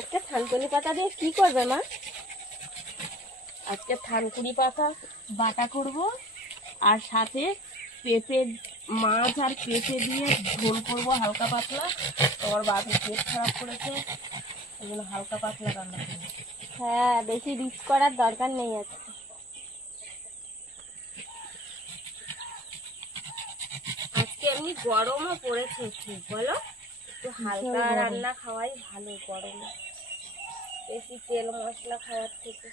আজকে থানকুনি পাতা দিয়ে কি করবে মা? আজকে থানকুনি পাতা বাটা করব, আর সাথে পেঁপে, মাছ আর পেঁপে দিয়ে ঝোল করব হালকা পাতলা। তোমার বাবু পেট খারাপ করেছে, ওই জন্য হালকা পাতলা রান্না করবো। হ্যাঁ, বেশি রিচ করার দরকার নেই। আজকে এমনি গরমও পড়েছে, ঠিক বলো? একটু হালকা রান্না খাওয়াই ভালো গরমে, বেশি তেল মশলা খাওয়ার থেকে।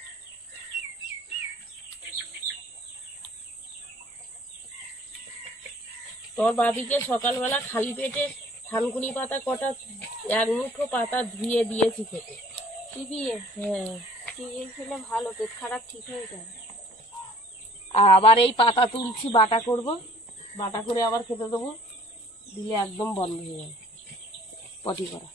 তোর বাবিকে সকালবেলা খালি পেটে থানকুনি পাতা কটা, এক মুঠো পাতা ধুয়ে দিয়েছি খেতে। চিবিয়ে? হ্যাঁ, চিবিয়ে খেলে ভালো, পেট খারাপ ঠিক হয়ে যায়। আর আবার এই পাতা তুলছি, বাটা করব, বাটা করে আবার খেতে দেবো, দিলে একদম বন্ধ হয়ে যাবে পটি করা।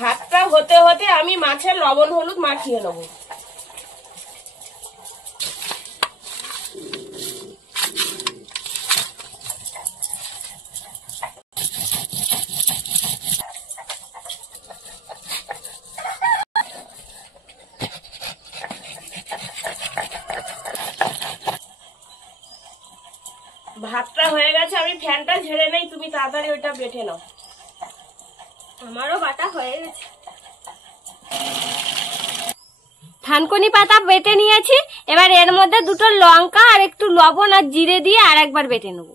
ভাতটা হতে হতে আমি মাছের লবণ হলুদ মাখিয়ে নেব। ভাতটা হয়ে গেছে, আমি ফ্যানটা ঝেড়ে নেই, তুমি তাড়াতাড়ি ওইটা বেটে নাও। আমারও বাটা হয়ে গেছে। থানকুনি পাতা বেটে নিয়েছি, এবার এর মধ্যে দুটো লঙ্কা আর একটু লবণ আর জিরে দিয়ে আর একবার বেটে নেব।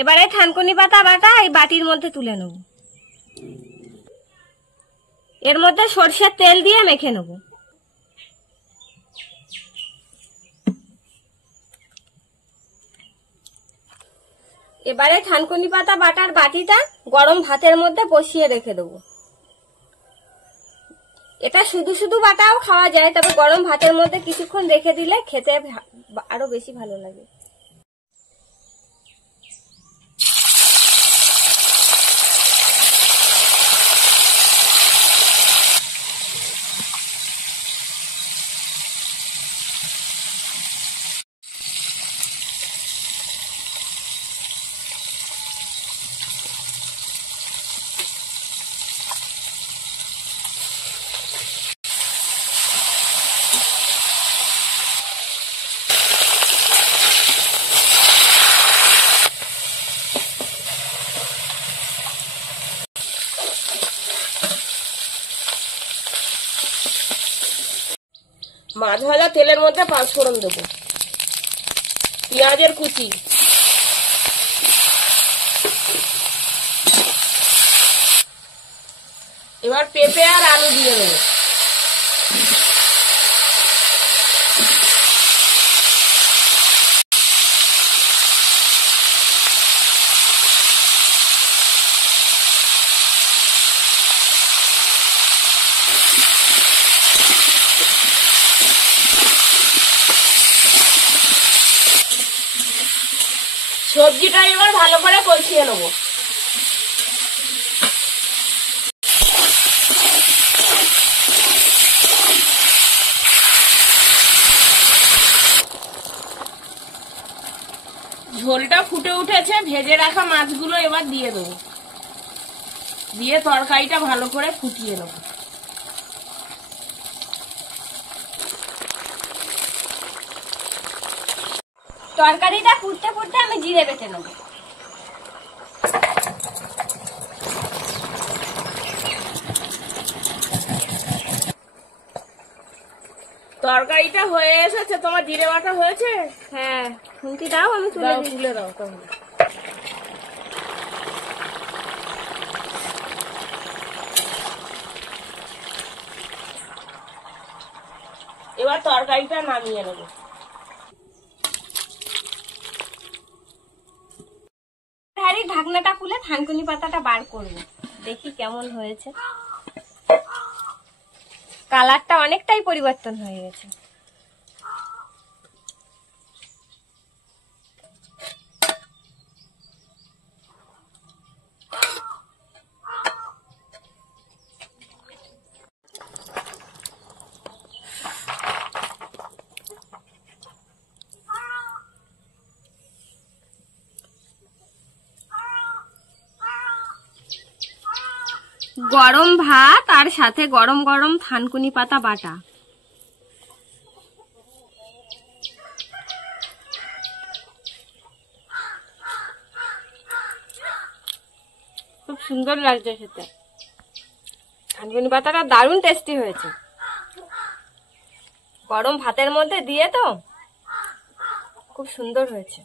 এবারে থানকুনি পাতা বাটা এই বাটির মধ্যে তুলে নেব। এর মধ্যে সরষের তেল দিয়ে মেখে নেব। এবারে থানকুনি পাতা বাটার বাটিটা গরম ভাতের মধ্যে বসিয়ে রেখে দেবো। এটা শুধু শুধু বাটাও খাওয়া যায়, তবে গরম ভাতের মধ্যে কিছুক্ষণ রেখে দিলে খেতে আরো বেশি ভালো লাগে। মাছ ভাজা তেলের মধ্যে পাঁচফোড়ন দেবো, পেঁয়াজের কুচি, এবার পেঁপে আর আলু দিয়ে দেবো। সবজিটা এবার ভালো করে কষিয়ে নেব। ঝোলটা ফুটে উঠেছে, ভেজে রাখা মাছগুলো এবার দিয়ে দেবো, দিয়ে তরকারিটা ভালো করে ফুটিয়ে নেব। তরকারিটা ফুটতে ফুটতে আমি জিরে বেটে নেব। তরকারিটা হয়ে এসেছে, তোমার জিরে বাটা হয়েছে? হ্যাঁ, খুন্তি দাও, আমি তুলে দাও তাহলে। এবার তরকারিটা নামিয়ে নেবো। ঢাকনাটা খুলে থানকুনি পাতাটা বার করব, দেখি কেমন হয়েছে। কালারটা অনেকটাই পরিবর্তন হয়ে গেছে। গরম ভাত আর সাথে গরম গরম থানকুনি পাতা বাটা। খুব সুন্দর লাগছে খেতে। থানকুনি পাতাটা দারুণ টেস্টি হয়েছে। গরম ভাতের মধ্যে দিয়ে তো খুব সুন্দর হয়েছে।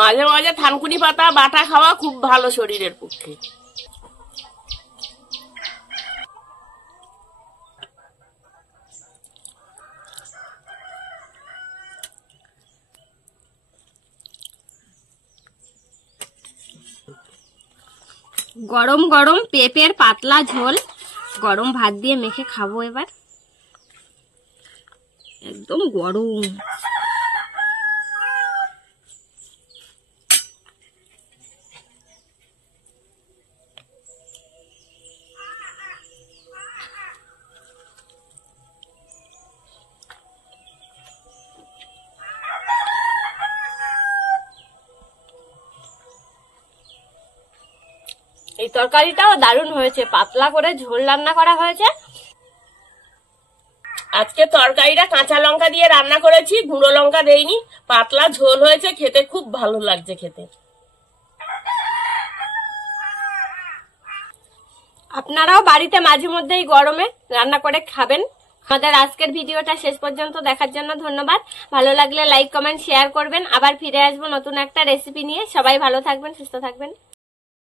মাঝে মাঝে থানকুনি পাতা বাটা খাওয়া খুব ভালো শরীরের পক্ষে। গরম গরম পেঁপের পাতলা ঝোল গরম ভাত দিয়ে মেখে খাবো এবার। একদম গরম। এই তরকারিটাও দারুণ হয়েছে, পাতলা করে ঝোল রান্না করা হয়েছে। আজকে তরকারিটা কাঁচা লঙ্কা দিয়ে রান্না করেছি, গুঁড়ো লঙ্কা দেইনি, পাতলা ঝোল হয়েছে, খেতে খুব ভালো লাগছে খেতে। আপনারাও বাড়িতে মাঝে মধ্যে এই গরমে রান্না করে খাবেন। আমাদের আজকের ভিডিওটা শেষ পর্যন্ত দেখার জন্য ধন্যবাদ। ভালো লাগলে লাইক কমেন্ট শেয়ার করবেন। আবার ফিরে আসবো নতুন একটা রেসিপি নিয়ে। সবাই ভালো থাকবেন, সুস্থ থাকবেন।